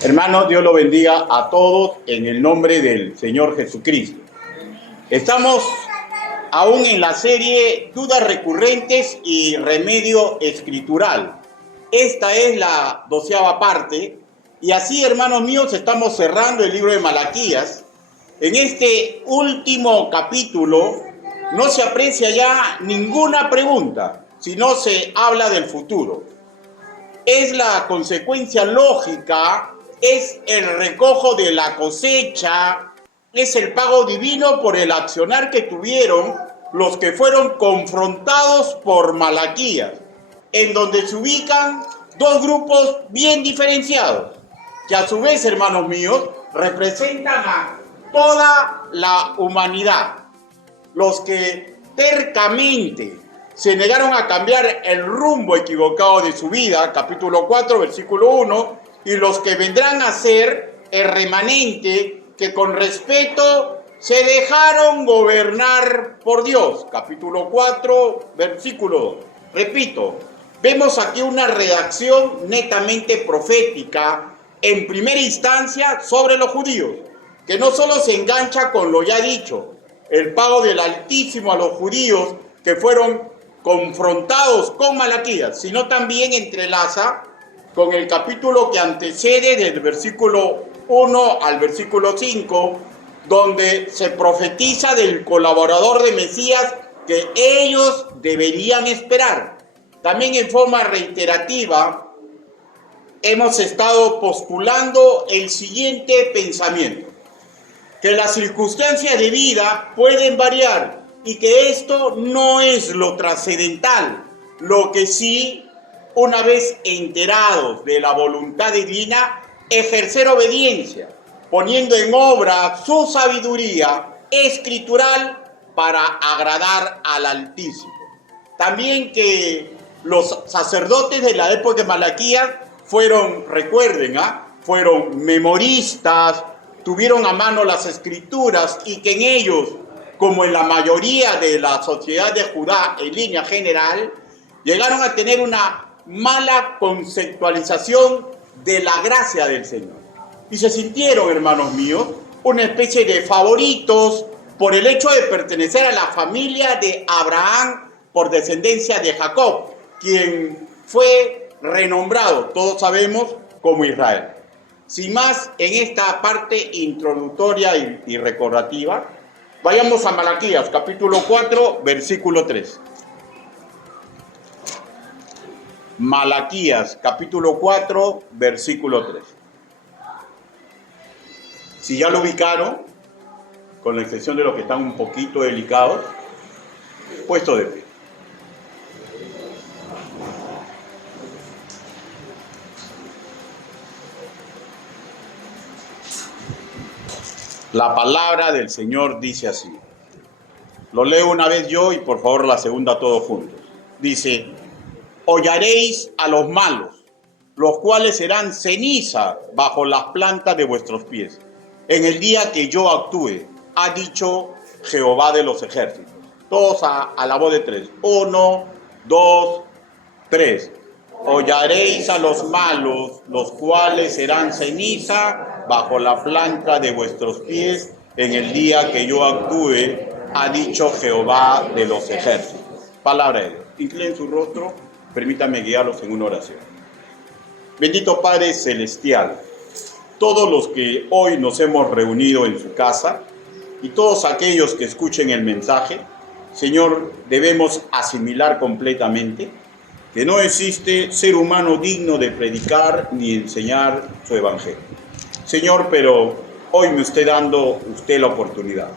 Hermanos, Dios lo bendiga a todos en el nombre del Señor Jesucristo. Estamos aún en la serie Dudas recurrentes y remedio escritural. Esta es la 12ª parte y así, hermanos míos, estamos cerrando el libro de Malaquías. En este último capítulo no se aprecia ya ninguna pregunta, sino se habla del futuro. Es la consecuencia lógica, es el recojo de la cosecha, es el pago divino por el accionar que tuvieron los que fueron confrontados por Malaquías, en donde se ubican dos grupos bien diferenciados, que a su vez, hermanos míos, representan a toda la humanidad. Los que tercamente se negaron a cambiar el rumbo equivocado de su vida, capítulo 4, versículo 1, y los que vendrán a ser el remanente que con respeto se dejaron gobernar por Dios, capítulo 4, versículo 2. Repito, vemos aquí una redacción netamente profética, en primera instancia sobre los judíos, que no solo se engancha con lo ya dicho, el pago del Altísimo a los judíos que fueron confrontados con Malaquías, sino también entrelaza con el capítulo que antecede del versículo 1 al versículo 5, donde se profetiza del colaborador de Mesías que ellos deberían esperar. También en forma reiterativa hemos estado postulando el siguiente pensamiento: que las circunstancias de vida pueden variar y que esto no es lo trascendental. Lo que sí, una vez enterados de la voluntad divina, ejercer obediencia, poniendo en obra su sabiduría escritural para agradar al Altísimo. También que los sacerdotes de la época de Malaquías fueron, recuerden, fueron memoristas, tuvieron a mano las escrituras y que en ellos, como en la mayoría de la sociedad de Judá en línea general, llegaron a tener una mala conceptualización de la gracia del Señor. Y se sintieron, hermanos míos, una especie de favoritos por el hecho de pertenecer a la familia de Abraham por descendencia de Jacob, quien fue renombrado, todos sabemos, como Israel. Sin más, en esta parte introductoria y recordativa, vayamos a Malaquías, capítulo 4, versículo 3. Malaquías, capítulo 4, versículo 3. Si ya lo ubicaron, con la excepción de los que están un poquito delicados, puesto de pie. La palabra del Señor dice así. Lo leo una vez yo y por favor la segunda todos juntos. Dice: hollaréis a los malos, los cuales serán ceniza bajo las plantas de vuestros pies, en el día que yo actúe, ha dicho Jehová de los ejércitos. Todos a la voz de 3. 1, 2, 3. Hollaréis a los malos, los cuales serán ceniza bajo la planta de vuestros pies, en el día que yo actúe, ha dicho Jehová de los ejércitos. Palabra de Dios. Inclinen su rostro, permítanme guiarlos en una oración. Bendito Padre Celestial, todos los que hoy nos hemos reunido en su casa y todos aquellos que escuchen el mensaje, Señor, debemos asimilar completamente que no existe ser humano digno de predicar ni enseñar su evangelio. Señor, pero hoy me esté dando usted la oportunidad.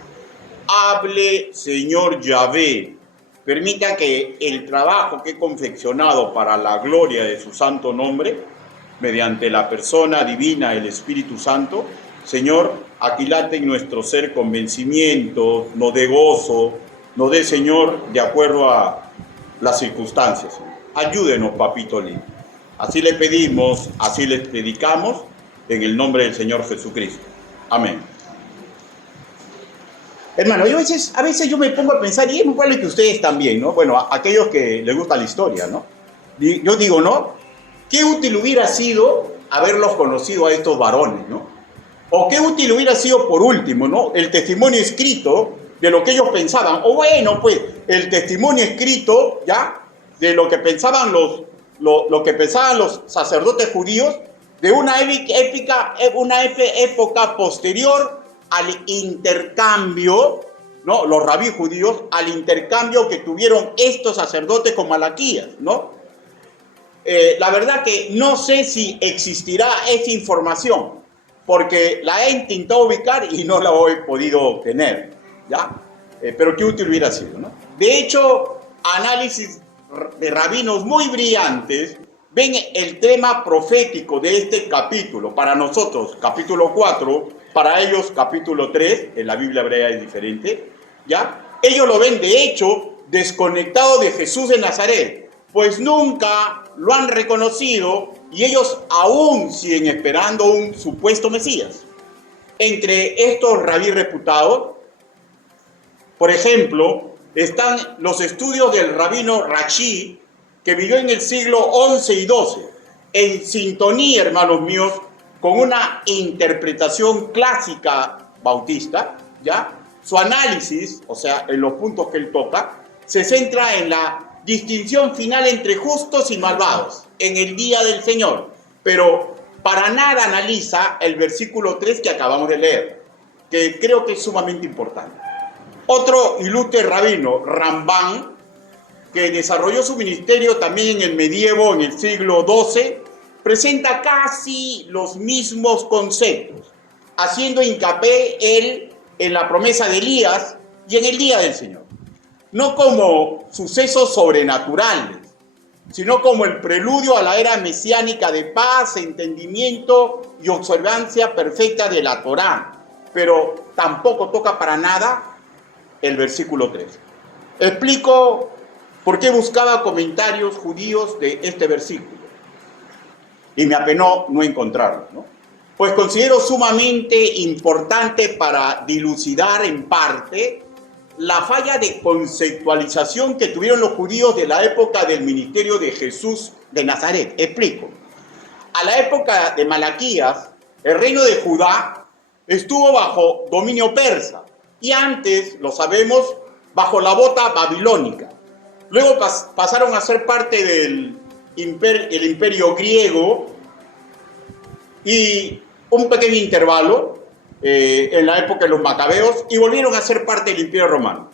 Hable, Señor Yahvé. Permita que el trabajo que he confeccionado para la gloria de su santo nombre, mediante la persona divina, el Espíritu Santo, Señor, aquilate en nuestro ser convencimiento, nos dé gozo, nos dé, Señor, de acuerdo a las circunstancias. Ayúdenos, Papito lindo. Así le pedimos, así les predicamos, en el nombre del Señor Jesucristo. Amén. Hermano, yo a veces yo me pongo a pensar, y es muy probable que ustedes también, ¿no? Bueno, aquellos que les gusta la historia, ¿no? Yo digo, ¿no? Qué útil hubiera sido haberlos conocido a estos varones, ¿no? O qué útil hubiera sido, por último, ¿no?, el testimonio escrito de lo que ellos pensaban. O bueno, pues, el testimonio escrito, ¿ya?, de lo que pensaban lo que pensaban los sacerdotes judíos de una época posterior al intercambio, ¿no?, los rabí judíos, al intercambio que tuvieron estos sacerdotes con Malaquías, ¿no? La verdad que no sé si existirá esa información, porque la he intentado ubicar y no la he podido obtener, ¿ya? Pero qué útil hubiera sido, ¿no? De hecho, análisis de rabinos muy brillantes ven el tema profético de este capítulo. Para nosotros, capítulo 4, para ellos, capítulo 3, en la Biblia hebrea es diferente, ¿ya? Ellos lo ven, de hecho, desconectado de Jesús de Nazaret, pues nunca lo han reconocido y ellos aún siguen esperando un supuesto Mesías. Entre estos rabí reputados, por ejemplo, están los estudios del rabino Rashi, que vivió en el siglo XI y XII, en sintonía, hermanos míos, con una interpretación clásica bautista, ¿ya? Su análisis, o sea, en los puntos que él toca, se centra en la distinción final entre justos y malvados en el día del Señor, pero para nada analiza el versículo 3 que acabamos de leer, que creo que es sumamente importante. Otro ilustre rabino, Rambán, que desarrolló su ministerio también en el medievo, en el siglo XII, presenta casi los mismos conceptos, haciendo hincapié él en la promesa de Elías y en el día del Señor, no como sucesos sobrenaturales, sino como el preludio a la era mesiánica de paz, entendimiento y observancia perfecta de la Torá, pero tampoco toca para nada el versículo 3. Explico por qué buscaba comentarios judíos de este versículo y me apenó no encontrarlos, ¿no? Pues considero sumamente importante para dilucidar en parte la falla de conceptualización que tuvieron los judíos de la época del ministerio de Jesús de Nazaret. Explico. A la época de Malaquías, el reino de Judá estuvo bajo dominio persa y antes, lo sabemos, bajo la bota babilónica. Luego pasaron a ser parte del imperio griego y un pequeño intervalo en la época de los macabeos y volvieron a ser parte del imperio romano.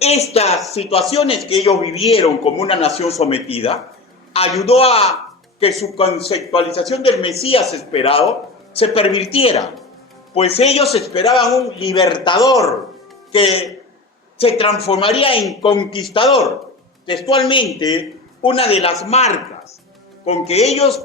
Estas situaciones que ellos vivieron como una nación sometida ayudó a que su conceptualización del Mesías esperado se pervirtiera, pues ellos esperaban un libertador que se transformaría en conquistador. Textualmente, una de las marcas con que ellos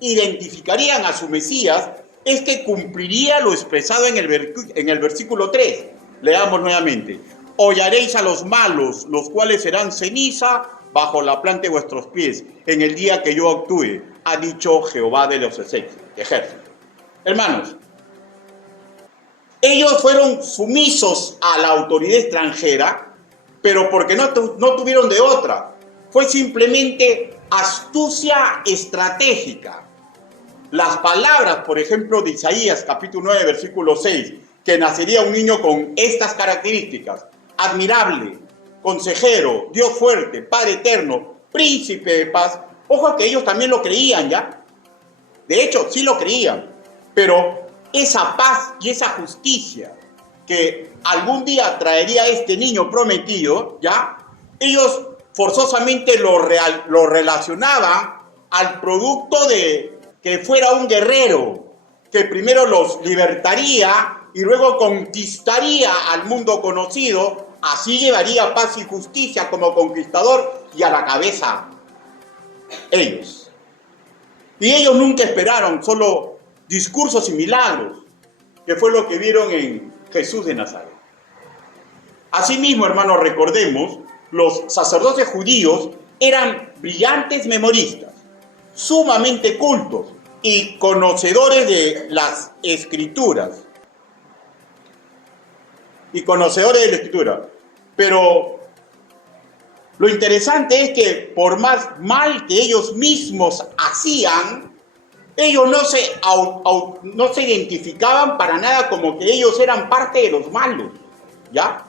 identificarían a su Mesías es que cumpliría lo expresado en el versículo 3. Leamos nuevamente. Hollaréis a los malos, los cuales serán ceniza bajo la planta de vuestros pies, en el día que yo actúe, ha dicho Jehová de los ejércitos. Hermanos, ellos fueron sumisos a la autoridad extranjera, pero porque no tuvieron de otra. Fue simplemente astucia estratégica. Las palabras, por ejemplo, de Isaías, capítulo 9, versículo 6, que nacería un niño con estas características: admirable, consejero, Dios fuerte, Padre eterno, príncipe de paz. Ojo que ellos también lo creían, ¿ya? De hecho, sí lo creían, pero esa paz y esa justicia que algún día traería este niño prometido, ¿ya? Ellos forzosamente lo relacionaban al producto de que fuera un guerrero, que primero los libertaría y luego conquistaría al mundo conocido, así llevaría paz y justicia como conquistador y a la cabeza ellos. Y ellos nunca esperaron solo discursos y milagros, que fue lo que vieron en Jesús de Nazaret. Asimismo, hermanos, recordemos, los sacerdotes judíos eran brillantes memoristas, sumamente cultos y conocedores de las Escrituras. Pero lo interesante es que por más mal que ellos mismos hacían, Ellos no se identificaban para nada como que ellos eran parte de los malos, ¿ya?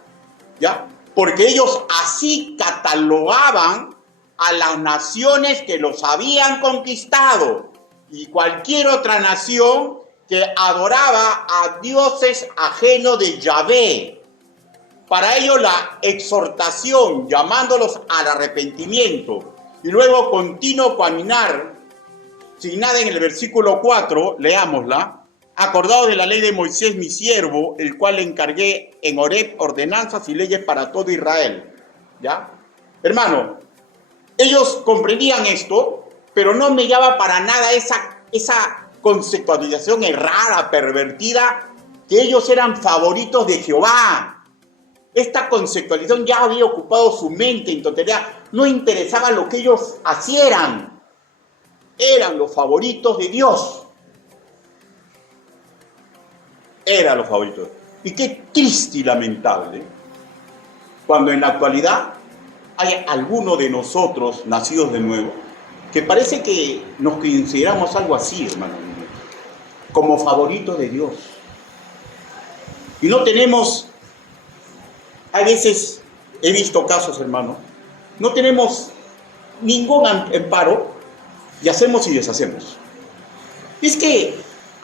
¿Ya? Porque ellos así catalogaban a las naciones que los habían conquistado y cualquier otra nación que adoraba a dioses ajenos de Yahvé. Para ello la exhortación, llamándolos al arrepentimiento y luego continuo caminar sin nada en el versículo 4, leámosla. Acordado de la ley de Moisés, mi siervo, el cual le encargué en Horeb ordenanzas y leyes para todo Israel. ¿Ya? Hermano, ellos comprendían esto, pero no me llama para nada esa conceptualización errada, pervertida, que ellos eran favoritos de Jehová. Esta conceptualización ya había ocupado su mente en totalidad. No interesaba lo que ellos hicieran. Eran los favoritos de Dios. Eran los favoritos. Y qué triste y lamentable cuando en la actualidad hay alguno de nosotros, nacidos de nuevo, que parece que nos consideramos algo así, hermano, como favoritos de Dios. Y no tenemos, a veces he visto casos, hermano, no tenemos ningún amparo y hacemos y deshacemos. Es que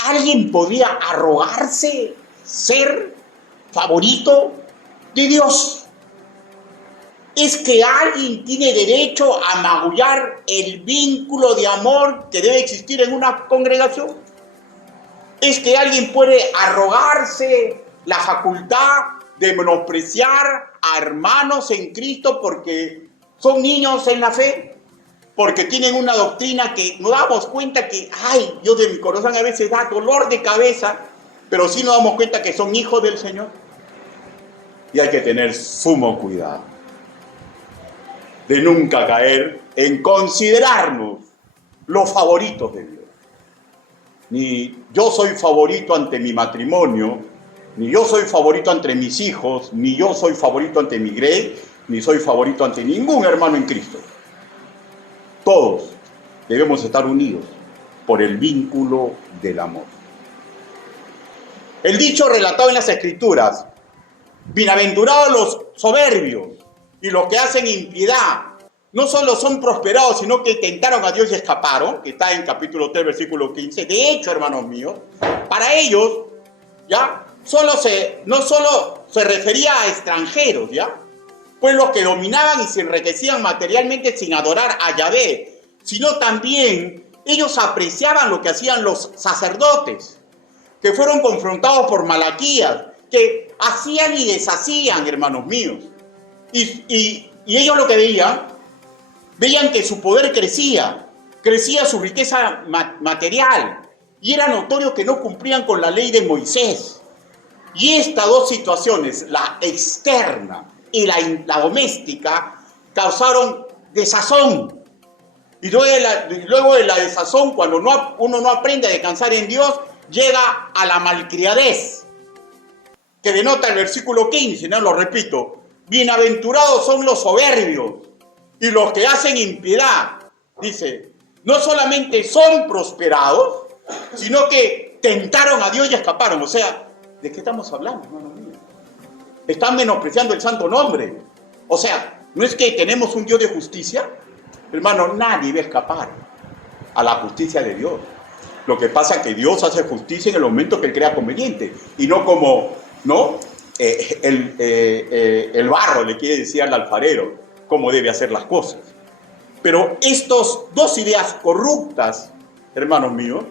alguien podía arrogarse ser favorito de Dios. Es que alguien tiene derecho a magullar el vínculo de amor que debe existir en una congregación. Es que alguien puede arrogarse la facultad de menospreciar a hermanos en Cristo porque son niños en la fe, porque tienen una doctrina que nos damos cuenta que, ay, Dios de mi corazón a veces da dolor de cabeza, pero sí nos damos cuenta que son hijos del Señor. Y hay que tener sumo cuidado de nunca caer en considerarnos los favoritos de Dios. Ni yo soy favorito ante mi matrimonio, ni yo soy favorito ante mis hijos, ni yo soy favorito ante mi grey, ni soy favorito ante ningún hermano en Cristo. Todos debemos estar unidos por el vínculo del amor. El dicho relatado en las Escrituras: bienaventurados los soberbios y los que hacen impiedad, no solo son prosperados, sino que tentaron a Dios y escaparon, que está en capítulo 3, versículo 15. De hecho, hermanos míos, para ellos, ¿ya? No solo se refería a extranjeros, ¿ya? Pueblos que dominaban y se enriquecían materialmente sin adorar a Yahvé, sino también ellos apreciaban lo que hacían los sacerdotes, que fueron confrontados por Malaquías, que hacían y deshacían, hermanos míos. Y ellos lo que veían que su poder crecía su riqueza material, y era notorio que no cumplían con la ley de Moisés. Y estas dos situaciones, la externa y la doméstica, causaron desazón. Y luego de la desazón, cuando uno no aprende a descansar en Dios, llega a la malcriadez, que denota el versículo 15, no lo repito: bienaventurados son los soberbios y los que hacen impiedad. Dice, no solamente son prosperados, sino que tentaron a Dios y escaparon. O sea, ¿de qué estamos hablando, hermano mío? Están menospreciando el santo nombre. O sea, ¿no es que tenemos un Dios de justicia? Hermano, nadie va a escapar a la justicia de Dios. Lo que pasa es que Dios hace justicia en el momento que Él crea conveniente, y no como, ¿no? El barro le quiere decir al alfarero cómo debe hacer las cosas. Pero estas dos ideas corruptas, hermanos míos,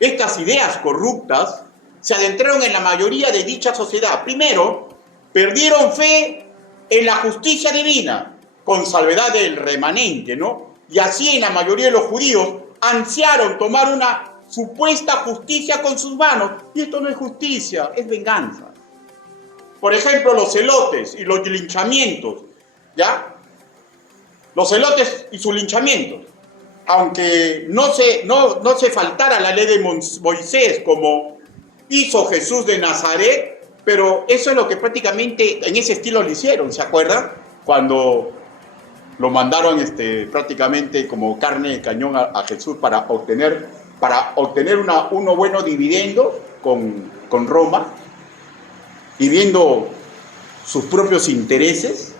estas ideas corruptas se adentraron en la mayoría de dicha sociedad. Primero, perdieron fe en la justicia divina, con salvedad del remanente, ¿no? Y así en la mayoría de los judíos ansiaron tomar una supuesta justicia con sus manos. Y esto no es justicia, es venganza. Por ejemplo, los celotes y los linchamientos, ¿ya? Los celotes y sus linchamientos. Aunque no se faltara la ley de Moisés como hizo Jesús de Nazaret, pero eso es lo que prácticamente en ese estilo lo hicieron, ¿se acuerdan? Cuando lo mandaron prácticamente como carne de cañón a Jesús para obtener para obtener uno bueno dividendo con Roma y viendo sus propios intereses.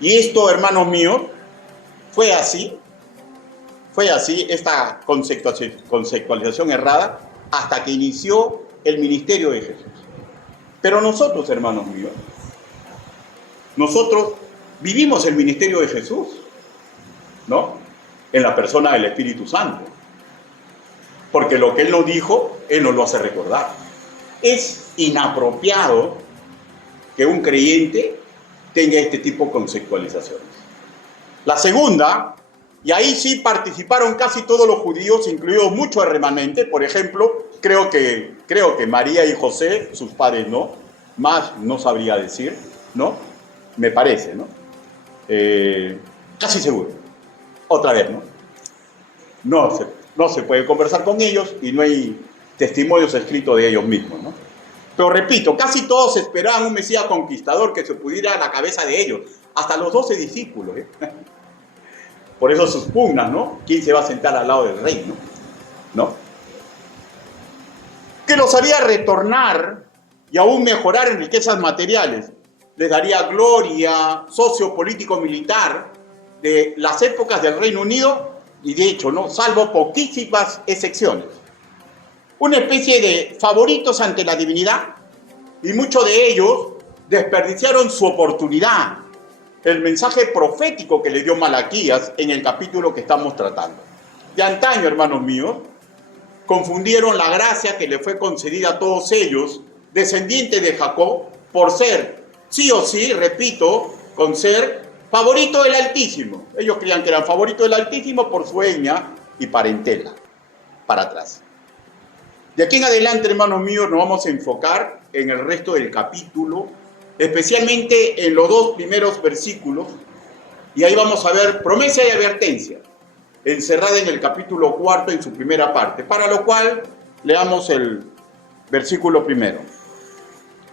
Y esto, hermanos míos, fue así esta conceptualización errada hasta que inició el ministerio de Jesús. Pero nosotros, hermanos míos, nosotros vivimos el ministerio de Jesús, ¿no? En la persona del Espíritu Santo. Porque lo que Él nos dijo, Él nos lo hace recordar. Es inapropiado que un creyente tenga este tipo de conceptualizaciones. La segunda, y ahí sí participaron casi todos los judíos, incluidos muchos remanentes. Por ejemplo, creo que María y José, sus padres no, más no sabría decir, ¿no? Me parece, ¿no? Casi seguro. Otra vez, ¿no? No se puede conversar con ellos y no hay testimonios escritos de ellos mismos, ¿no? Pero repito, casi todos esperaban un Mesías conquistador que se pudiera a la cabeza de ellos, hasta los 12 discípulos, ¿eh? Por eso sus pugnas, ¿no? ¿Quién se va a sentar al lado del rey, ¿no? Que los haría retornar y aún mejorar en riquezas materiales. Les daría gloria sociopolítico-militar de las épocas del Reino Unido y de hecho, ¿no? Salvo poquísimas excepciones. Una especie de favoritos ante la divinidad y muchos de ellos desperdiciaron su oportunidad. El mensaje profético que le dio Malaquías en el capítulo que estamos tratando. De antaño, hermanos míos, confundieron la gracia que le fue concedida a todos ellos, descendientes de Jacob, por ser, sí o sí, repito, con ser favorito del Altísimo. Ellos creían que eran favoritos del Altísimo por su etnia y parentela. Para atrás. De aquí en adelante, hermanos míos, nos vamos a enfocar en el resto del capítulo, especialmente en los 2 primeros versículos, y ahí vamos a ver promesa y advertencia, encerrada en el capítulo 4 en su primera parte, para lo cual leamos el versículo primero.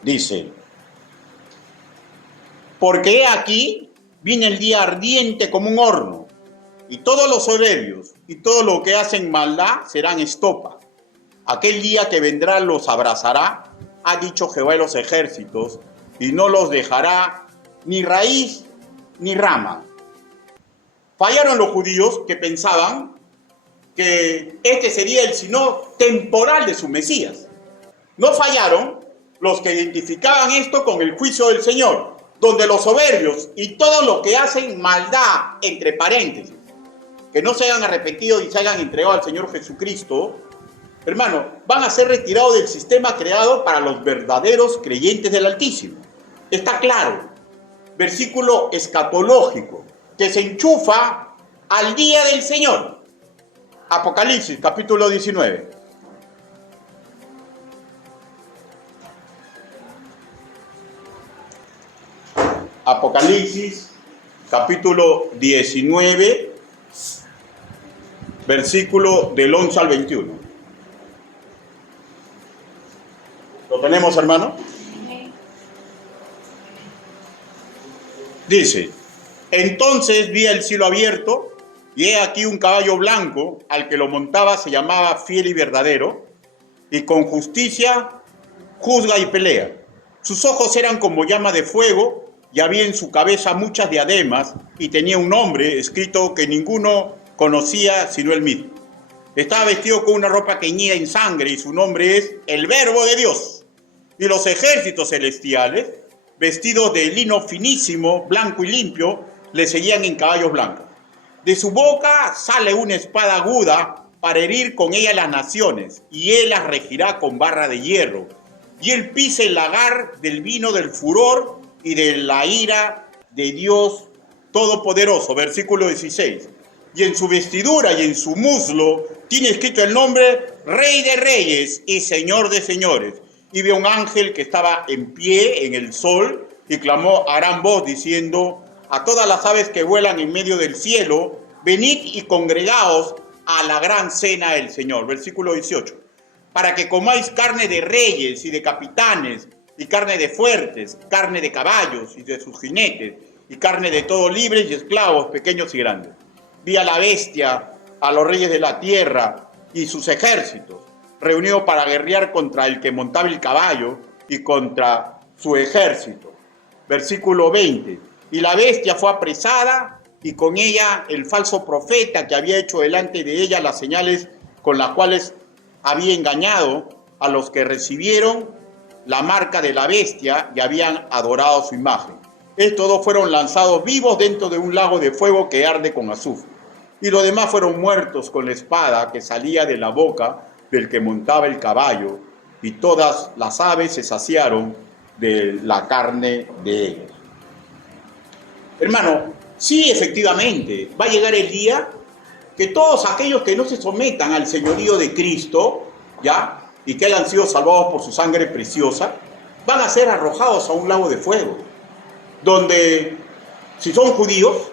Dice: porque he aquí, viene el día ardiente como un horno, y todos los soberbios y todo lo que hacen maldad serán estopa. Aquel día que vendrá los abrazará, ha dicho Jehová de los ejércitos, y no los dejará ni raíz ni rama. Fallaron los judíos que pensaban que este sería el signo temporal de su Mesías. No fallaron los que identificaban esto con el juicio del Señor, donde los soberbios y todo lo que hacen maldad, entre paréntesis, que no se hayan arrepentido y se hayan entregado al Señor Jesucristo, hermano, van a ser retirados del sistema creado para los verdaderos creyentes del Altísimo. Está claro. Versículo escatológico que se enchufa al día del Señor. Apocalipsis, capítulo 19. Apocalipsis, capítulo 19, versículo del 11 al 21. ¿Lo tenemos, hermano? Dice: entonces vi el cielo abierto, y he aquí un caballo blanco, al que lo montaba se llamaba Fiel y Verdadero, y con justicia juzga y pelea. Sus ojos eran como llama de fuego, y había en su cabeza muchas diademas, y tenía un nombre escrito que ninguno conocía sino él mismo. Estaba vestido con una ropa teñida en sangre, y su nombre es el Verbo de Dios. Y los ejércitos celestiales, vestidos de lino finísimo, blanco y limpio, le seguían en caballos blancos. De su boca sale una espada aguda para herir con ella las naciones, y él las regirá con barra de hierro. Y él pisa el lagar del vino del furor y de la ira de Dios Todopoderoso. Versículo 16. Y en su vestidura y en su muslo tiene escrito el nombre Rey de Reyes y Señor de Señores. Y vio un ángel que estaba en pie en el sol y clamó a gran voz diciendo: a todas las aves que vuelan en medio del cielo, venid y congregaos a la gran cena del Señor. Versículo 18. Para que comáis carne de reyes y de capitanes, y carne de fuertes, carne de caballos y de sus jinetes, y carne de todos libres y esclavos, pequeños y grandes. Vi a la bestia, a los reyes de la tierra, y sus ejércitos, reunidos para guerrear contra el que montaba el caballo y contra su ejército. Versículo 20. Y la bestia fue apresada, y con ella el falso profeta que había hecho delante de ella las señales con las cuales había engañado a los que recibieron la marca de la bestia y habían adorado su imagen. Estos dos fueron lanzados vivos dentro de un lago de fuego que arde con azufre. Y los demás fueron muertos con la espada que salía de la boca del que montaba el caballo, y todas las aves se saciaron de la carne de ellos. Hermano, sí, efectivamente, va a llegar el día que todos aquellos que no se sometan al señorío de Cristo, ¿ya?, y que hayan sido salvados por su sangre preciosa, van a ser arrojados a un lago de fuego, donde, si son judíos,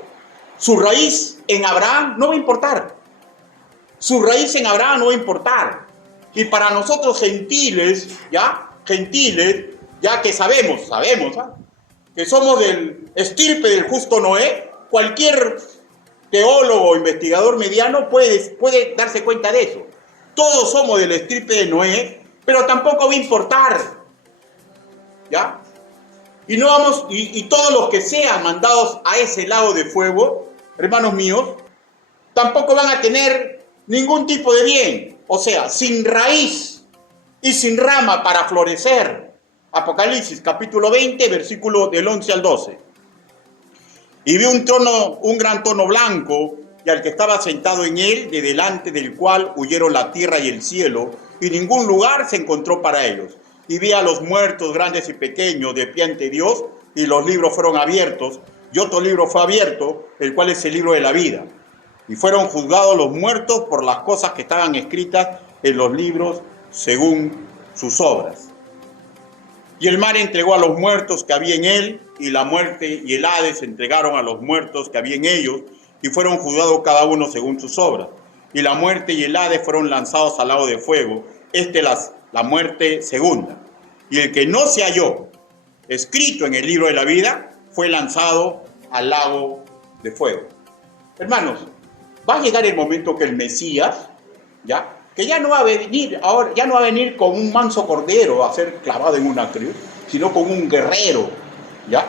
su raíz en Abraham no va a importar. Su raíz en Abraham no va a importar. Y para nosotros gentiles, ya que sabemos, que somos del estirpe del justo Noé, cualquier teólogo o investigador mediano puede darse cuenta de eso. Todos somos del estirpe de Noé, pero tampoco va a importar, ¿ya? Y no vamos, y todos los que sean mandados a ese lago de fuego, hermanos míos, tampoco van a tener ningún tipo de bien, o sea, sin raíz y sin rama para florecer. Apocalipsis capítulo 20, versículo del 11 al 12. Y vi un gran trono blanco, y al que estaba sentado en él, de delante del cual huyeron la tierra y el cielo, y ningún lugar se encontró para ellos. Y vi a los muertos, grandes y pequeños, de pie ante Dios, y los libros fueron abiertos, y otro libro fue abierto, el cual es el libro de la vida. Y fueron juzgados los muertos por las cosas que estaban escritas en los libros según sus obras. Y el mar entregó a los muertos que había en él, y la muerte y el Hades entregaron a los muertos que había en ellos, y fueron juzgados cada uno según sus obras. Y la muerte y el Hades fueron lanzados al lago de fuego, la muerte segunda. Y el que no se halló escrito en el libro de la vida fue lanzado al lago de fuego. Hermanos, va a llegar el momento que el Mesías, ¿ya?, que ya no va a venir con un manso cordero a ser clavado en una cruz, sino con un guerrero, ¿ya?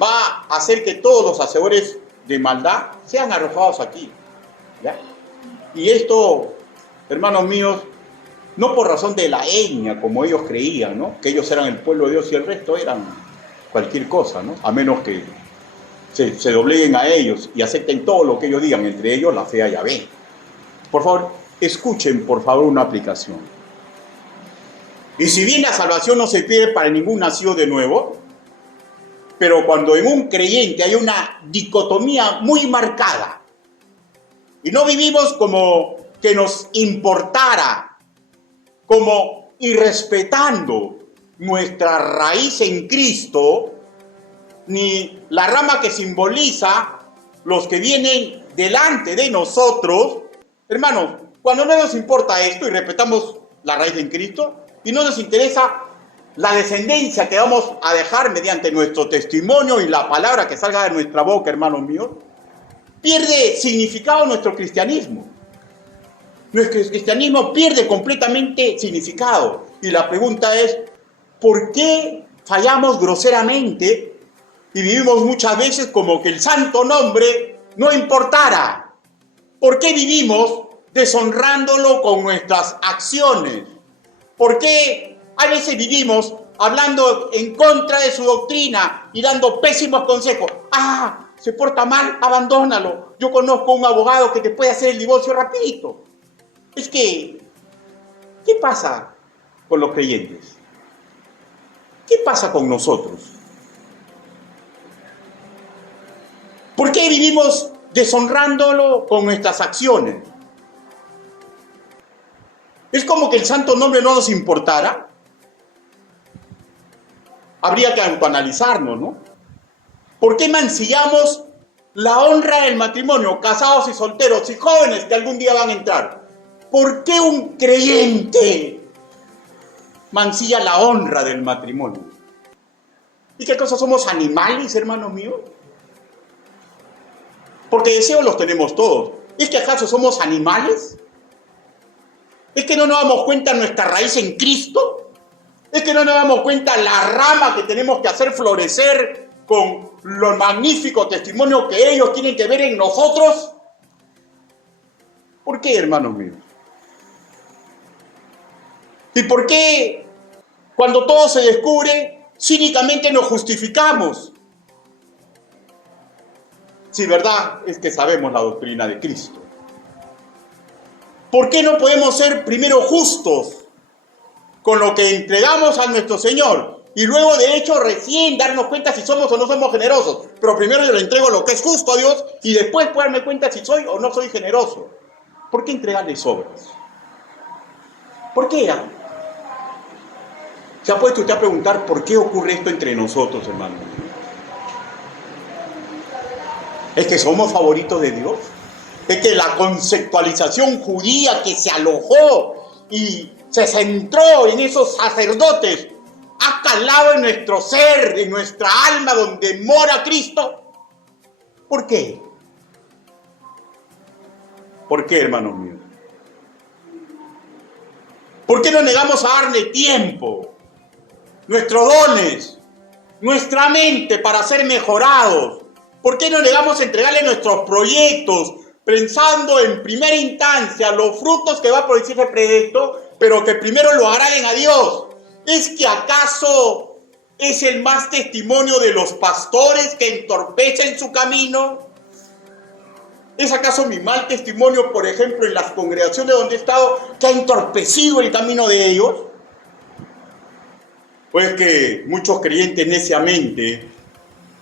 Va a hacer que todos los hacedores de maldad sean arrojados aquí, ¿ya? Y esto, hermanos míos, no por razón de la etnia, como ellos creían, ¿no?, que ellos eran el pueblo de Dios y el resto eran cualquier cosa, ¿no?, a menos que se dobleguen a ellos y acepten todo lo que ellos digan, entre ellos la fe a Yahvé. Por favor, escuchen, por favor, una aplicación. Y si bien la salvación no se pide para ningún nacido de nuevo, pero cuando en un creyente hay una dicotomía muy marcada, y no vivimos como que nos importara, como irrespetando nuestra raíz en Cristo, ni la rama que simboliza los que vienen delante de nosotros. Hermanos, cuando no nos importa esto y respetamos la raíz en Cristo, y no nos interesa la descendencia que vamos a dejar mediante nuestro testimonio y la palabra que salga de nuestra boca, hermanos míos, pierde significado nuestro cristianismo. Nuestro cristianismo pierde completamente significado. Y la pregunta es, ¿por qué fallamos groseramente y vivimos muchas veces como que el santo nombre no importara? ¿Por qué vivimos deshonrándolo con nuestras acciones? ¿Por qué a veces vivimos hablando en contra de su doctrina y dando pésimos consejos? Se porta mal, abandónalo. Yo conozco un abogado que te puede hacer el divorcio rapidito. Es que, ¿qué pasa con los creyentes? ¿Qué pasa con nosotros? ¿Por qué vivimos deshonrándolo con nuestras acciones? Es como que el santo nombre no nos importara. Habría que autoanalizarnos, ¿no? ¿Por qué mancillamos la honra del matrimonio, casados y solteros y jóvenes que algún día van a entrar? ¿Por qué un creyente mancilla la honra del matrimonio? ¿Y qué cosa somos, animales, hermanos míos? Porque deseos los tenemos todos. ¿Es que acaso somos animales? ¿Es que no nos damos cuenta nuestra raíz en Cristo? ¿Es que no nos damos cuenta la rama que tenemos que hacer florecer con los magníficos testimonios que ellos tienen que ver en nosotros? ¿Por qué, hermanos míos? ¿Y por qué cuando todo se descubre, cínicamente nos justificamos? Si verdad es que sabemos la doctrina de Cristo. ¿Por qué no podemos ser primero justos con lo que entregamos a nuestro Señor y luego de hecho recién darnos cuenta si somos o no somos generosos? Pero primero yo le entrego lo que es justo a Dios y después puedo darme cuenta si soy o no soy generoso. ¿Por qué entregarles obras? ¿Por qué? ¿Se ha puesto usted a preguntar por qué ocurre esto entre nosotros, hermano? ¿Es que somos favoritos de Dios? ¿Es que la conceptualización judía que se alojó y se centró en esos sacerdotes ha calado en nuestro ser, en nuestra alma donde mora Cristo? ¿Por qué? ¿Por qué, hermanos míos? ¿Por qué no negamos a darle tiempo, nuestros dones, nuestra mente para ser mejorados? ¿Por qué no negamos a entregarle nuestros proyectos, pensando en primera instancia los frutos que va a producir ese proyecto, pero que primero lo agraden a Dios? ¿Es que acaso es el más testimonio de los pastores que entorpecen su camino? ¿Es acaso mi mal testimonio, por ejemplo, en las congregaciones donde he estado, que ha entorpecido el camino de ellos? Pues que muchos creyentes neciamente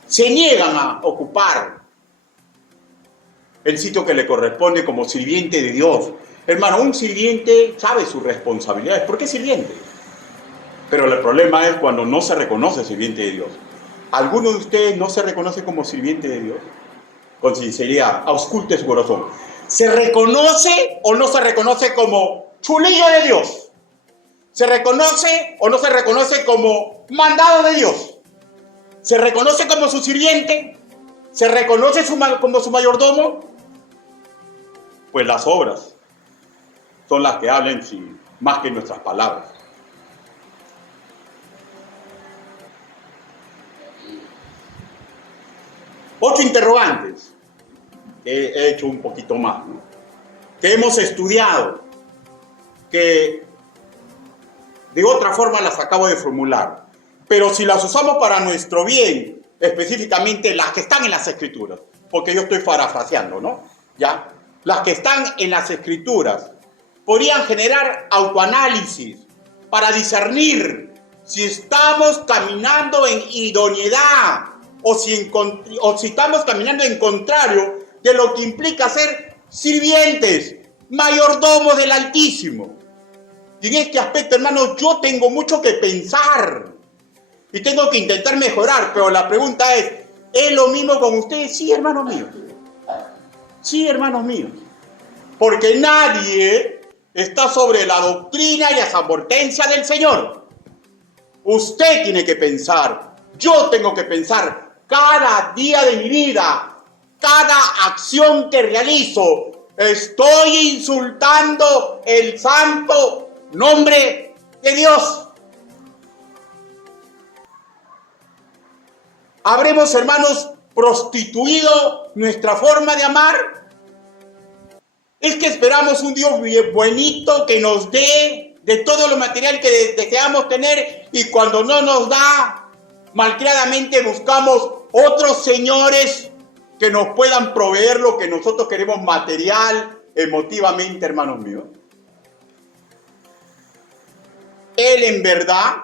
se niegan a ocupar el sitio que le corresponde como sirviente de Dios. Hermano, un sirviente sabe sus responsabilidades. ¿Por qué sirviente? Pero el problema es cuando no se reconoce sirviente de Dios. ¿Alguno de ustedes no se reconoce como sirviente de Dios? Con sinceridad, ausculte su corazón. ¿Se reconoce o no se reconoce como chulillo de Dios? ¿Se reconoce o no se reconoce como mandado de Dios? ¿Se reconoce como su sirviente? ¿Se reconoce como su mayordomo? Pues las obras son las que hablen más que nuestras palabras. Ocho interrogantes que he hecho un poquito más, ¿no? Que hemos estudiado, que de otra forma las acabo de formular. Pero si las usamos para nuestro bien, específicamente las que están en las Escrituras, porque yo estoy parafraseando, ¿no? ¿Ya? Las que están en las Escrituras podrían generar autoanálisis para discernir si estamos caminando en idoneidad o si estamos caminando en contrario de lo que implica ser sirvientes, mayordomos del Altísimo. Y en este aspecto, hermanos, yo tengo mucho que pensar y tengo que intentar mejorar, pero la pregunta ¿es lo mismo con ustedes? Sí, hermanos míos. Sí, hermanos míos. Porque nadie está sobre la doctrina y las advertencias del Señor. Usted tiene que pensar, yo tengo que pensar cada día de mi vida, cada acción que realizo. Estoy insultando el santo nombre de Dios. ¿Habremos, hermanos, prostituido nuestra forma de amar? ¿Es que esperamos un Dios buenito que nos dé de todo lo material que deseamos tener y cuando no nos da, malcriadamente buscamos otros señores que nos puedan proveer lo que nosotros queremos material, emotivamente, hermanos míos? Él en verdad,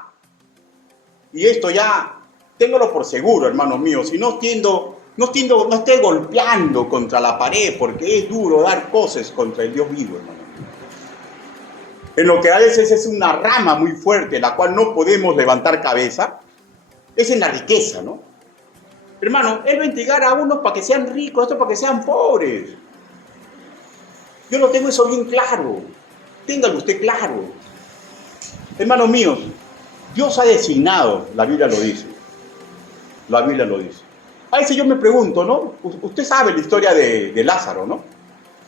y esto ya téngalo por seguro, hermanos míos, si no esté golpeando contra la pared, porque es duro dar cosas contra el Dios vivo, hermano. En lo que a veces es una rama muy fuerte, la cual no podemos levantar cabeza, es en la riqueza, ¿no? Hermano, Él va a entregar a unos para que sean ricos, otros para que sean pobres. Yo lo tengo eso bien claro. Téngalo usted claro. Hermanos míos, Dios ha designado, la Biblia lo dice. La Biblia lo dice. A veces yo me pregunto, ¿no? Usted sabe la historia de Lázaro, ¿no?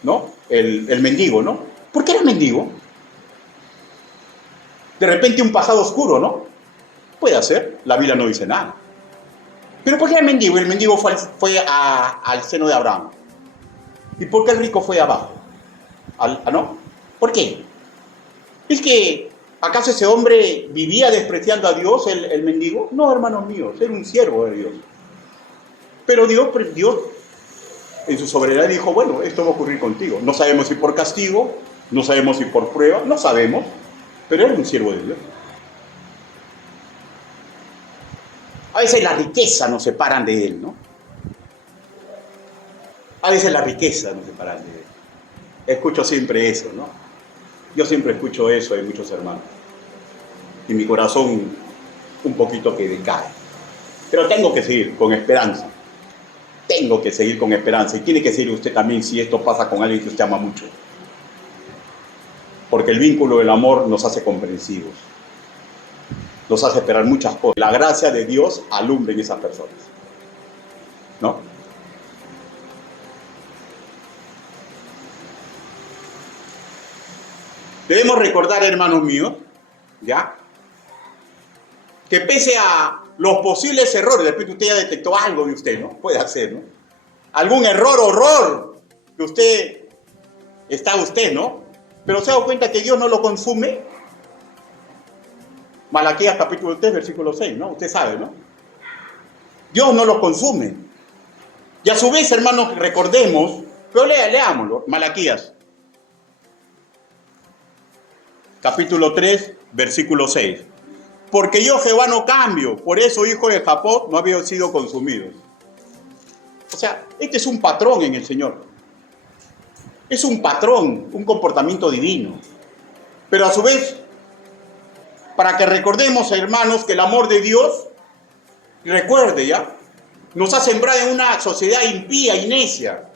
¿no? El mendigo, ¿no? ¿Por qué era mendigo? De repente un pasado oscuro, ¿no? Puede ser, la Biblia no dice nada. Pero ¿por qué era mendigo? El mendigo fue al seno de Abraham. ¿Y por qué el rico fue abajo? ¿No? ¿Por qué? ¿Es que acaso ese hombre vivía despreciando a Dios, el mendigo? No, hermanos míos, era un siervo de Dios. Pero Dios en su soberanía dijo, bueno, esto va a ocurrir contigo. No sabemos si por castigo, no sabemos si por prueba, no sabemos, pero era un siervo de Dios. A veces la riqueza nos separan de él, ¿no? A veces la riqueza nos separa de él. Escucho siempre eso, ¿no? Yo siempre escucho eso de muchos hermanos. Y mi corazón un poquito que decae. Pero tengo que seguir con esperanza. Tengo que seguir con esperanza. Y tiene que seguir usted también si esto pasa con alguien que usted ama mucho. Porque el vínculo del amor nos hace comprensivos. Nos hace esperar muchas cosas. La gracia de Dios alumbra en esas personas, ¿no? Debemos recordar, hermanos míos, ¿ya? Que pese a los posibles errores, después que usted ya detectó algo de usted, ¿no? Puede hacer, ¿no? Algún horror que usted, ¿no? Pero se ha dado cuenta que Dios no lo consume. Malaquías capítulo 3, versículo 6, ¿no? Usted sabe, ¿no? Dios no lo consume. Y a su vez, hermanos, recordemos, pero leámoslo, Malaquías capítulo 3, versículo 6. Porque yo Jehová no cambio, por eso hijos de Jacob no habían sido consumidos. O sea, este es un patrón en el Señor. Es un patrón, un comportamiento divino. Pero a su vez, para que recordemos, hermanos, que el amor de Dios, recuerde ya, nos ha sembrado en una sociedad impía y necia,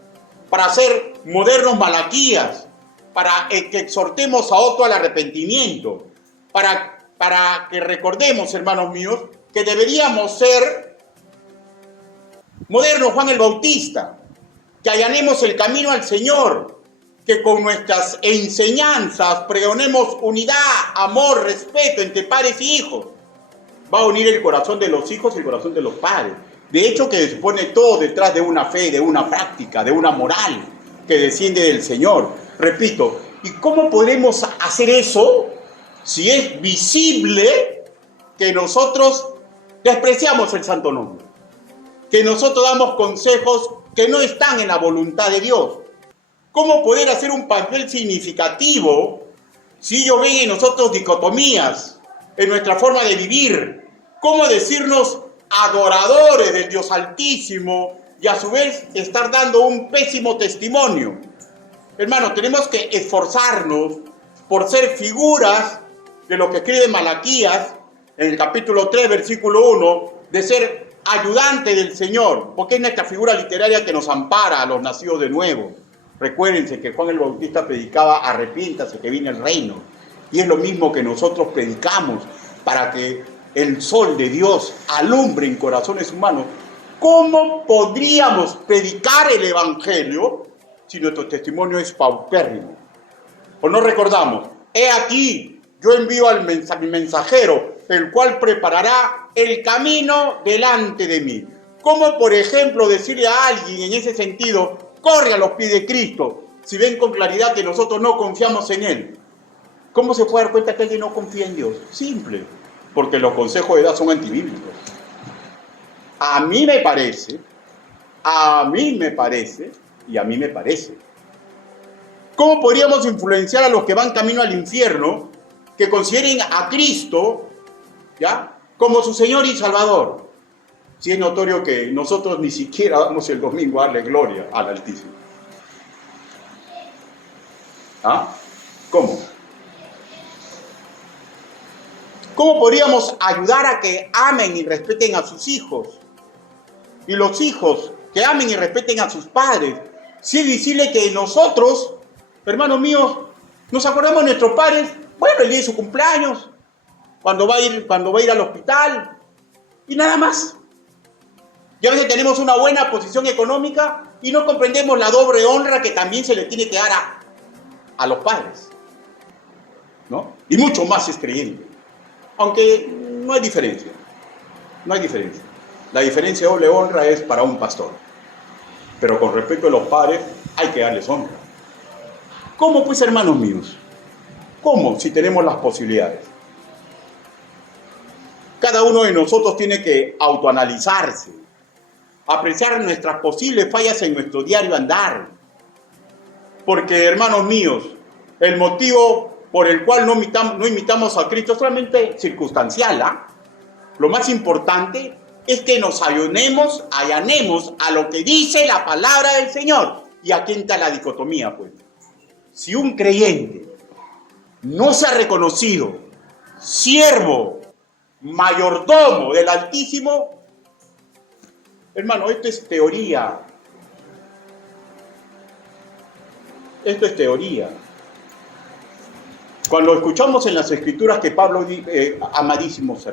para ser modernos Malaquías, para que exhortemos a otro al arrepentimiento, para que recordemos, hermanos míos, que deberíamos ser modernos Juan el Bautista, que allanemos el camino al Señor, que con nuestras enseñanzas pregonemos unidad, amor, respeto entre padres y hijos. Va a unir el corazón de los hijos y el corazón de los padres. De hecho, que se pone todo detrás de una fe, de una práctica, de una moral que desciende del Señor. Repito, ¿y cómo podremos hacer eso si es visible que nosotros despreciamos el santo nombre? Que nosotros damos consejos que no están en la voluntad de Dios. ¿Cómo poder hacer un papel significativo si ellos ven en nosotros dicotomías en nuestra forma de vivir? ¿Cómo decirnos adoradores del Dios Altísimo y a su vez estar dando un pésimo testimonio? Hermanos, tenemos que esforzarnos por ser figuras de lo que escribe Malaquías en el capítulo 3, versículo 1, de ser ayudante del Señor, porque es nuestra figura literaria que nos ampara a los nacidos de nuevo. Recuérdense que Juan el Bautista predicaba: arrepiéntase que viene el reino. Y es lo mismo que nosotros predicamos para que el sol de Dios alumbre en corazones humanos. ¿Cómo podríamos predicar el Evangelio si nuestro testimonio es paupérrimo? ¿O no recordamos? He aquí, yo envío al mi mensajero, el cual preparará el camino delante de mí. ¿Cómo, por ejemplo, decirle a alguien en ese sentido: corre a los pies de Cristo, si ven con claridad que nosotros no confiamos en Él? ¿Cómo se puede dar cuenta que alguien no confía en Dios? Simple, porque los consejos de edad son antibíblicos. A mí me parece, y a mí me parece. ¿Cómo podríamos influenciar a los que van camino al infierno que consideren a Cristo, ¿ya?, como su Señor y Salvador? Si es notorio que nosotros ni siquiera vamos el domingo a darle gloria al Altísimo. ¿Ah? ¿Cómo? ¿Cómo podríamos ayudar a que amen y respeten a sus hijos? Y los hijos que amen y respeten a sus padres. Si es visible que nosotros, hermanos míos, nos acordamos de nuestros padres, bueno, el día de su cumpleaños, cuando va a ir al hospital, y nada más. Y a veces tenemos una buena posición económica, Y no comprendemos la doble honra que también se le tiene que dar a los padres, ¿no? Y mucho más si es creyente. Aunque no hay diferencia. No hay diferencia. La diferencia de doble honra es para un pastor. Pero con respecto a los padres, hay que darles honra. ¿Cómo pues, hermanos míos? ¿Cómo? Si tenemos las posibilidades. Cada uno de nosotros tiene que autoanalizarse, apreciar nuestras posibles fallas en nuestro diario andar. Porque, hermanos míos, el motivo por el cual no imitamos a Cristo es solamente circunstancial, ¿ah? Lo más importante es que nos allanemos a lo que dice la palabra del Señor. Y aquí está la dicotomía, pues. Si un creyente no se ha reconocido siervo, mayordomo del Altísimo, hermano, esto es teoría. Esto es teoría. Cuando escuchamos en las Escrituras que Pablo dice, amadísimos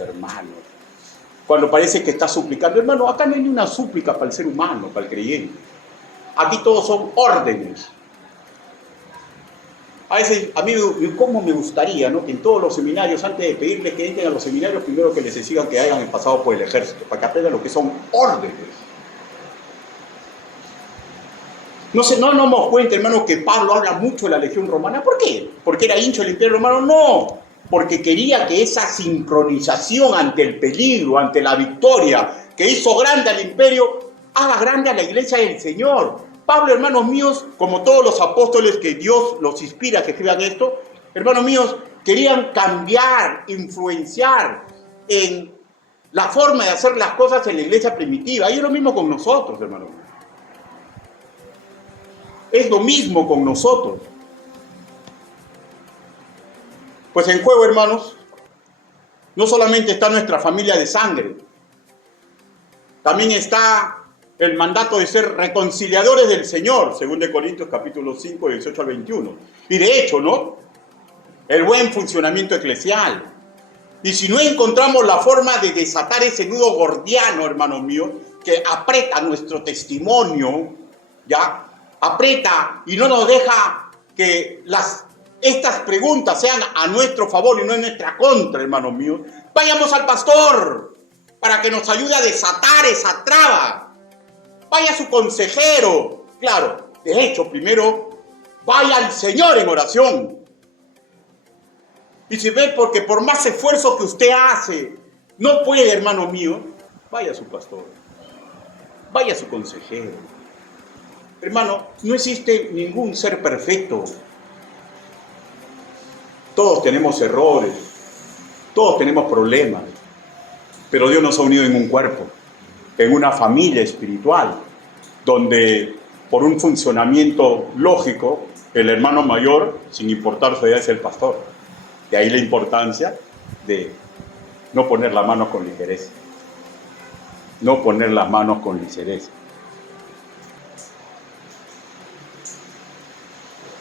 hermanos, cuando parece que está suplicando, hermano, acá no hay ni una súplica para el ser humano, para el creyente. Aquí todos son órdenes. A veces, a mí, ¿cómo me gustaría, ¿no?, que en todos los seminarios, antes de pedirles que entren a los seminarios, primero que les exijan que hayan pasado por el ejército, para que aprendan lo que son órdenes. No nos damos cuenta, hermano, que Pablo habla mucho de la Legión Romana. ¿Por qué? ¿Porque era hincha del Imperio Romano? No, porque quería que esa sincronización ante el peligro, ante la victoria, que hizo grande al imperio, haga grande a la iglesia del Señor. Pablo, hermanos míos, como todos los apóstoles que Dios los inspira a que escriban esto, hermanos míos, querían cambiar, influenciar en la forma de hacer las cosas en la iglesia primitiva. Y es lo mismo con nosotros, hermanos. Es lo mismo con nosotros. Pues en juego, hermanos, no solamente está nuestra familia de sangre, también está el mandato de ser reconciliadores del Señor, según de Corintios capítulo 5, 18 al 21. Y de hecho, ¿no?, el buen funcionamiento eclesial. Y si no encontramos la forma de desatar ese nudo gordiano, hermanos míos, que aprieta nuestro testimonio, ¿ya?, aprieta y no nos deja que estas preguntas sean a nuestro favor y no en nuestra contra, hermanos míos, vayamos al pastor para que nos ayude a desatar esa traba. Vaya a su consejero. Claro, de hecho, primero vaya al Señor en oración. Y si ve porque por más esfuerzo que usted hace, no puede, hermano mío, vaya a su pastor. Vaya a su consejero. Hermano, no existe ningún ser perfecto. Todos tenemos errores, todos tenemos problemas, pero Dios nos ha unido en un cuerpo, en una familia espiritual, donde por un funcionamiento lógico, el hermano mayor, sin importar su edad, es el pastor. De ahí la importancia de no poner las manos con ligereza. No poner las manos con ligereza.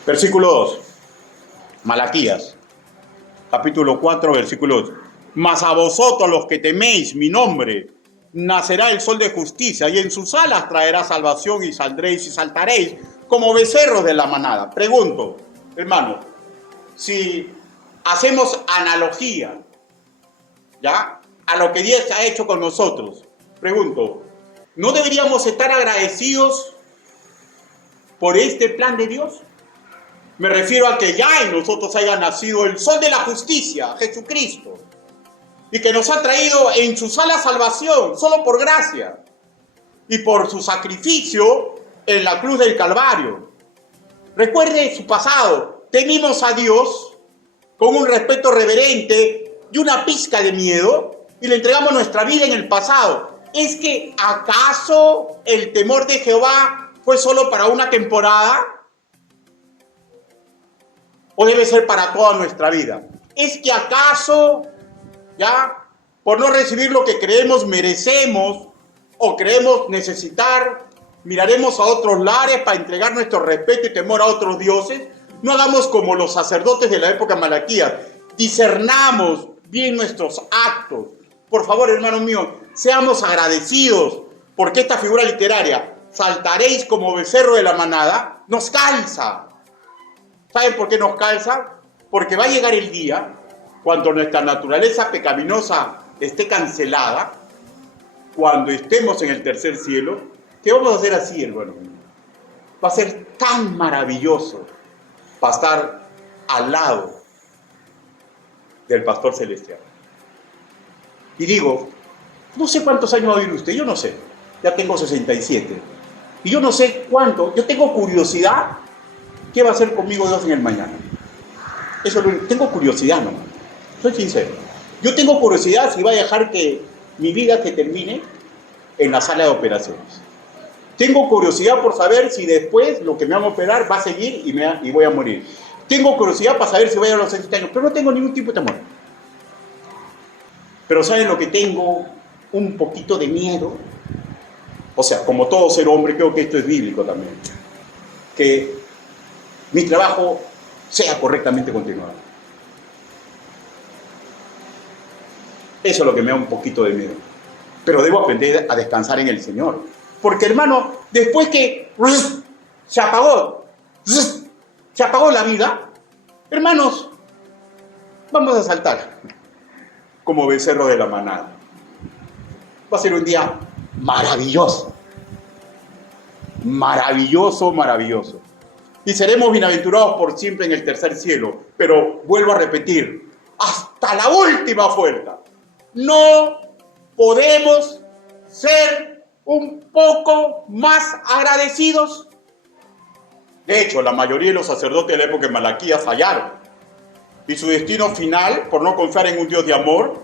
Versículo 2, Malaquías, capítulo 4, versículo 2. Mas a vosotros los que teméis mi nombre, nacerá el sol de justicia, y en sus alas traerá salvación, y saldréis y saltaréis como becerros de la manada. Pregunto, hermano, si hacemos analogía, ¿ya?, a lo que Dios ha hecho con nosotros, pregunto, ¿no deberíamos estar agradecidos por este plan de Dios? Me refiero a que ya en nosotros haya nacido el sol de la justicia, Jesucristo, y que nos ha traído en su sala salvación, solo por gracia, y por su sacrificio en la cruz del Calvario. Recuerde su pasado. Temimos a Dios con un respeto reverente y una pizca de miedo, y le entregamos nuestra vida en el pasado. ¿Es que acaso el temor de Jehová fue solo para una temporada? ¿O debe ser para toda nuestra vida? ¿Es que acaso, ya, por no recibir lo que creemos merecemos o creemos necesitar, miraremos a otros lares para entregar nuestro respeto y temor a otros dioses? No hagamos como los sacerdotes de la época de Malaquías. Discernamos bien nuestros actos. Por favor, hermanos míos, seamos agradecidos, porque esta figura literaria, saltaréis como becerro de la manada, nos calza. ¿Saben por qué nos calza? Porque va a llegar el día, cuando nuestra naturaleza pecaminosa esté cancelada, cuando estemos en el tercer cielo, que vamos a hacer así, hermano. Va a ser tan maravilloso para estar al lado del pastor celestial. Y digo, no sé cuántos años va a vivir usted, yo no sé, ya tengo 67. Y yo no sé cuánto, yo tengo curiosidad, ¿qué va a hacer conmigo Dios en el mañana? Eso tengo curiosidad nomás, soy sincero. Yo tengo curiosidad si va a dejar que mi vida se termine en la sala de operaciones. Tengo curiosidad por saber si después lo que me van a operar va a seguir y voy a morir. Tengo curiosidad para saber si voy a los 60 años, pero no tengo ningún tipo de temor. Pero ¿saben lo que tengo? Un poquito de miedo. O sea, como todo ser hombre, creo que esto es bíblico también. Que mi trabajo sea correctamente continuado. Eso es lo que me da un poquito de miedo. Pero debo aprender a descansar en el Señor. Porque, hermano, después que se apagó la vida, hermanos, vamos a saltar como becerro de la manada. Va a ser un día maravilloso. Maravilloso, maravilloso. Y seremos bienaventurados por siempre en el tercer cielo. Pero vuelvo a repetir, hasta la última fuerza, no podemos ser un poco más agradecidos. De hecho, la mayoría de los sacerdotes de la época de Malaquías fallaron. Y su destino final, por no confiar en un Dios de amor,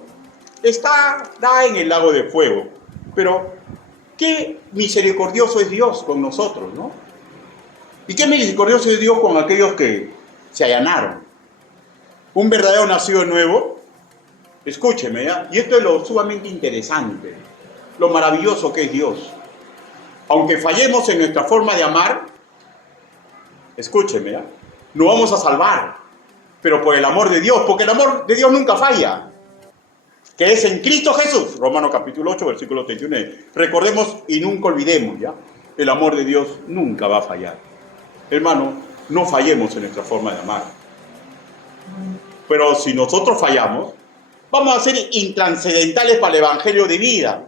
está en el lago de fuego. Pero qué misericordioso es Dios con nosotros, ¿no? Y qué misericordioso es Dios con aquellos que se allanaron. Un verdadero nacido nuevo, escúcheme, ¿ya? Y esto es lo sumamente interesante, lo maravilloso que es Dios. Aunque fallemos en nuestra forma de amar, escúcheme, ¿ya? No vamos a salvar, pero por el amor de Dios, porque el amor de Dios nunca falla, que es en Cristo Jesús. Romanos capítulo 8, versículo 31. Recordemos y nunca olvidemos, ¿ya? El amor de Dios nunca va a fallar. Hermano, no fallemos en nuestra forma de amar. Pero si nosotros fallamos, vamos a ser intranscendentales para el evangelio de vida,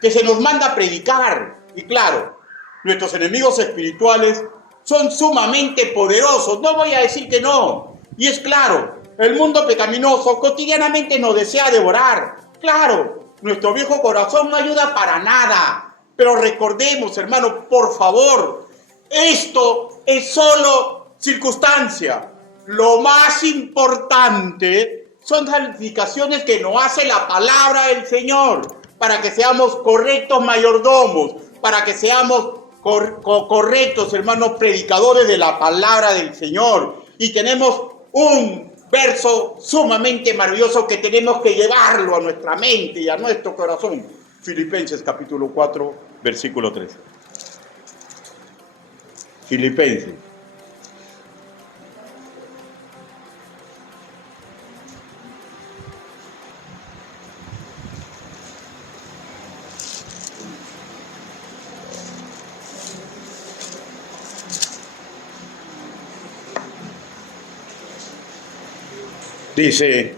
que se nos manda a predicar. Y claro, nuestros enemigos espirituales son sumamente poderosos, no voy a decir que no. Y es claro, el mundo pecaminoso cotidianamente nos desea devorar. Claro, nuestro viejo corazón no ayuda para nada. Pero recordemos, hermano, por favor, esto es solo circunstancia. Lo más importante son las indicaciones que nos hace la palabra del Señor, para que seamos correctos mayordomos, para que seamos correctos, hermanos, predicadores de la palabra del Señor. Y tenemos un verso sumamente maravilloso que tenemos que llevarlo a nuestra mente y a nuestro corazón. Filipenses capítulo 4, versículo 13. Filipenses. Dice,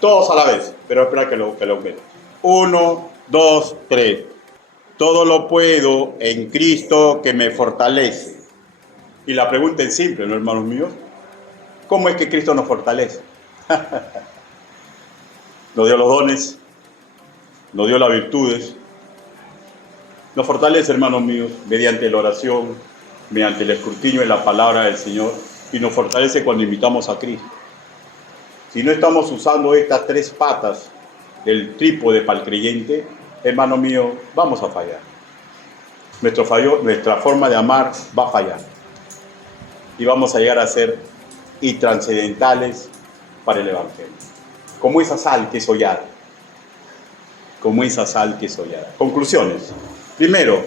todos a la vez, pero espera que lo vea. 1, 2, 3. Todo lo puedo en Cristo que me fortalece. Y la pregunta es simple, ¿no, hermanos míos? ¿Cómo es que Cristo nos fortalece? Nos dio los dones, nos dio las virtudes. Nos fortalece, hermanos míos, mediante la oración, mediante el escrutinio de la palabra del Señor. Y nos fortalece cuando invitamos a Cristo. Si no estamos usando estas tres patas del trípode para el creyente, hermano mío, vamos a fallar. Nuestra forma de amar va a fallar. Y vamos a llegar a ser intranscendentales para el Evangelio. Como esa sal que es hollada. Como esa sal que es hollada. Conclusiones. Primero,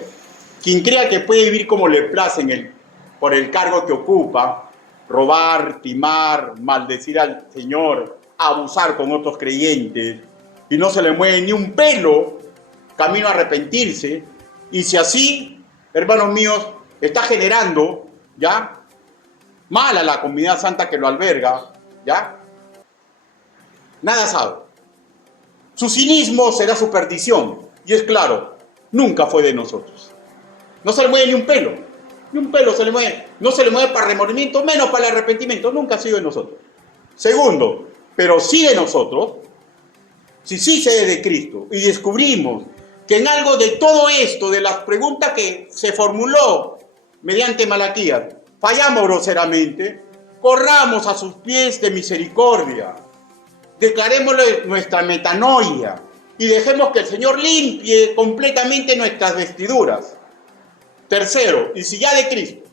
quien crea que puede vivir como le place por el cargo que ocupa, robar, timar, maldecir al Señor, abusar con otros creyentes, y no se le mueve ni un pelo, camino a arrepentirse, Y si así, hermanos míos, está generando, ¿ya?, mal a la comunidad santa que lo alberga, ¿ya?, nada sabe. Su cinismo será su perdición. Y es claro, nunca fue de nosotros. No se le mueve ni un pelo se le mueve. No se le mueve para remordimiento, menos para el arrepentimiento. Nunca ha sido de nosotros. Segundo, pero sí de nosotros, si sí se es de Cristo y descubrimos que en algo de todo esto, de las preguntas que se formuló mediante Malaquías, fallamos groseramente, corramos a sus pies de misericordia, declarémosle nuestra metanoia y dejemos que el Señor limpie completamente nuestras vestiduras. Tercero, y si ya de Cristo,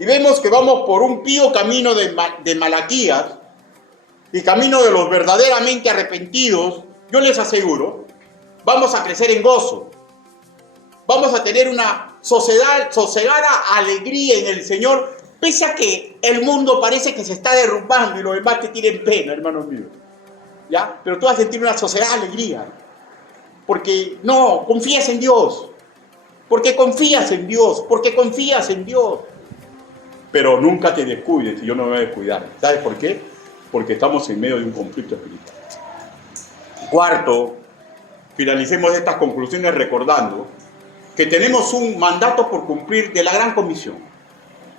y vemos que vamos por un pío camino de Malaquías y camino de los verdaderamente arrepentidos, yo les aseguro, vamos a crecer en gozo, vamos a tener una sosegada alegría en el Señor, pese a que el mundo parece que se está derrumbando y los demás que tienen pena, hermanos míos, ¿ya? Pero tú vas a sentir una sosegada alegría, porque no, confías en Dios, porque confías en Dios, pero nunca te descuides, y yo no me voy a descuidar. ¿Sabes por qué? Porque estamos en medio de un conflicto espiritual. Cuarto, finalicemos estas conclusiones recordando que tenemos un mandato por cumplir de la gran comisión.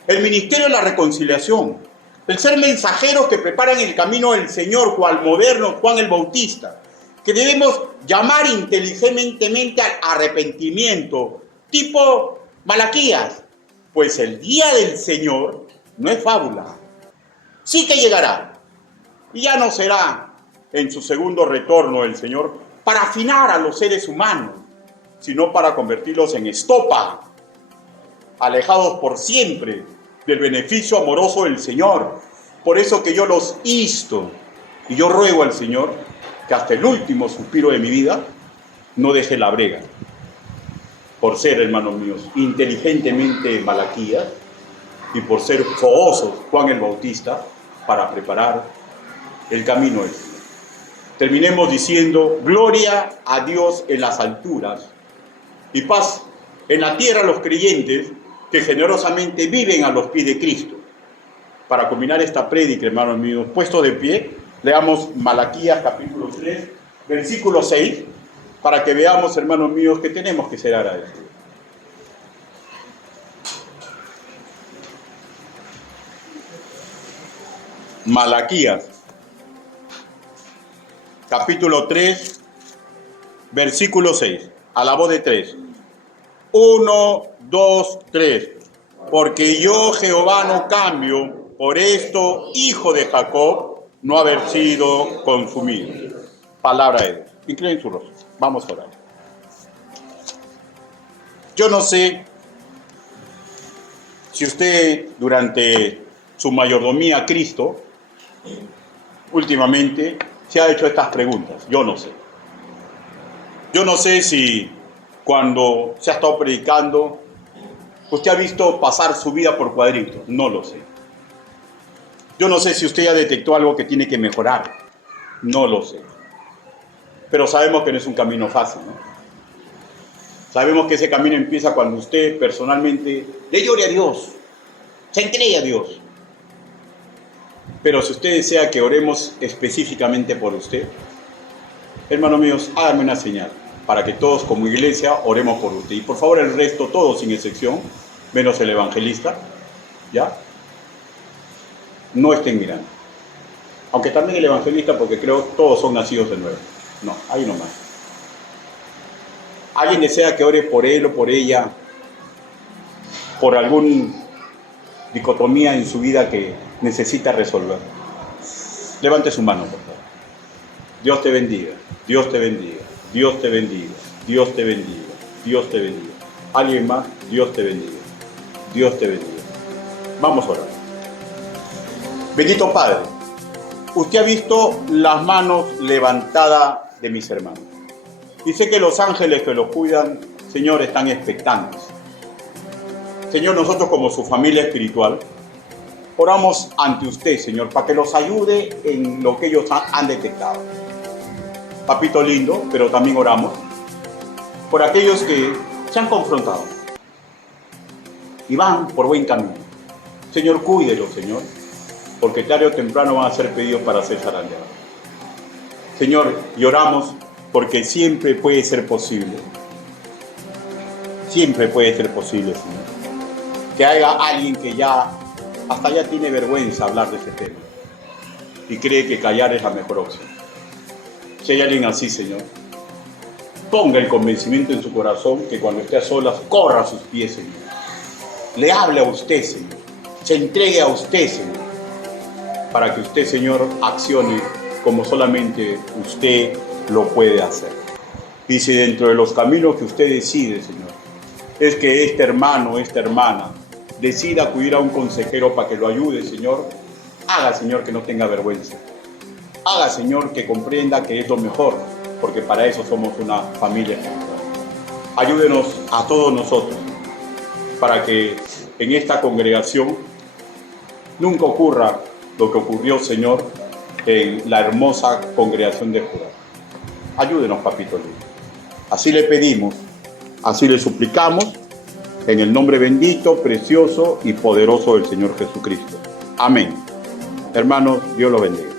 El ministerio de la reconciliación, el ser mensajeros que preparan el camino del Señor, cual moderno Juan el Bautista, que debemos llamar inteligentemente al arrepentimiento, tipo Malaquías, pues el día del Señor no es fábula, sí que llegará, y ya no será en su segundo retorno el Señor para afinar a los seres humanos, sino para convertirlos en estopa, alejados por siempre del beneficio amoroso del Señor. Por eso que yo los insto y yo ruego al Señor que hasta el último suspiro de mi vida no deje la brega, por ser, hermanos míos, inteligentemente Malaquías y por ser fogosos Juan el Bautista para preparar el camino del Señor. Terminemos diciendo: gloria a Dios en las alturas y paz en la tierra a los creyentes que generosamente viven a los pies de Cristo. Para culminar esta prédica, hermanos míos, puesto de pie, leamos Malaquías capítulo 3, versículo 6, para que veamos, hermanos míos, que tenemos que ser agradecidos. Malaquías capítulo 3, versículo 6, a la voz de 3. 1, 2, 3. Porque yo, Jehová, no cambio, por esto, hijo de Jacob, no haber sido consumido. Palabra de Dios. Inclinen su rostro. Vamos a orar. Yo no sé si usted, durante su mayordomía a Cristo, últimamente, se ha hecho estas preguntas. Yo no sé. Yo no sé si cuando se ha estado predicando, usted ha visto pasar su vida por cuadritos. No lo sé. Yo no sé si usted ya detectó algo que tiene que mejorar. No lo sé. Pero sabemos que no es un camino fácil, ¿no? Sabemos que ese camino empieza cuando usted personalmente le llore a Dios, se entregue a Dios. Pero si usted desea que oremos específicamente por usted, hermanos míos, háganme una señal para que todos como iglesia oremos por usted. Y por favor el resto, todos sin excepción, menos el evangelista, ¿ya? No estén mirando. Aunque también el evangelista, porque creo que todos son nacidos de nuevo. No, hay uno más. ¿Alguien desea que ore por él o por ella, por alguna dicotomía en su vida que necesita resolver? Levante su mano, por favor. Dios te bendiga, Dios te bendiga, Dios te bendiga, Dios te bendiga, Dios te bendiga. ¿Alguien más? Dios te bendiga, Dios te bendiga. Vamos a orar. Bendito Padre, usted ha visto las manos levantadas de mis hermanos. Y sé que los ángeles que los cuidan, Señor, están expectantes. Señor, nosotros como su familia espiritual, oramos ante usted, Señor, para que los ayude en lo que ellos han detectado. Papito lindo, pero también oramos por aquellos que se han confrontado y van por buen camino. Señor, cuídelo, Señor, porque tarde o temprano van a ser pedidos para ser zarandeados. Señor, lloramos porque siempre puede ser posible. Siempre puede ser posible, Señor, que haya alguien que hasta ya tiene vergüenza hablar de ese tema y cree que callar es la mejor opción. Si hay alguien así, Señor, ponga el convencimiento en su corazón que cuando esté a solas, corra a sus pies, Señor. Le hable a usted, Señor. Se entregue a usted, Señor, para que usted, Señor, accione como solamente usted lo puede hacer. Dice, dentro de los caminos que usted decide, Señor, es que este hermano, esta hermana, decida acudir a un consejero para que lo ayude, Señor. Haga, Señor, que no tenga vergüenza. Haga, Señor, que comprenda que es lo mejor, porque para eso somos una familia. Ayúdenos a todos nosotros, para que en esta congregación nunca ocurra lo que ocurrió, Señor, en la hermosa congregación de Judá. Ayúdenos, papito lindo. Así le pedimos, así le suplicamos, en el nombre bendito, precioso y poderoso del Señor Jesucristo. Amén. Hermanos, Dios los bendiga.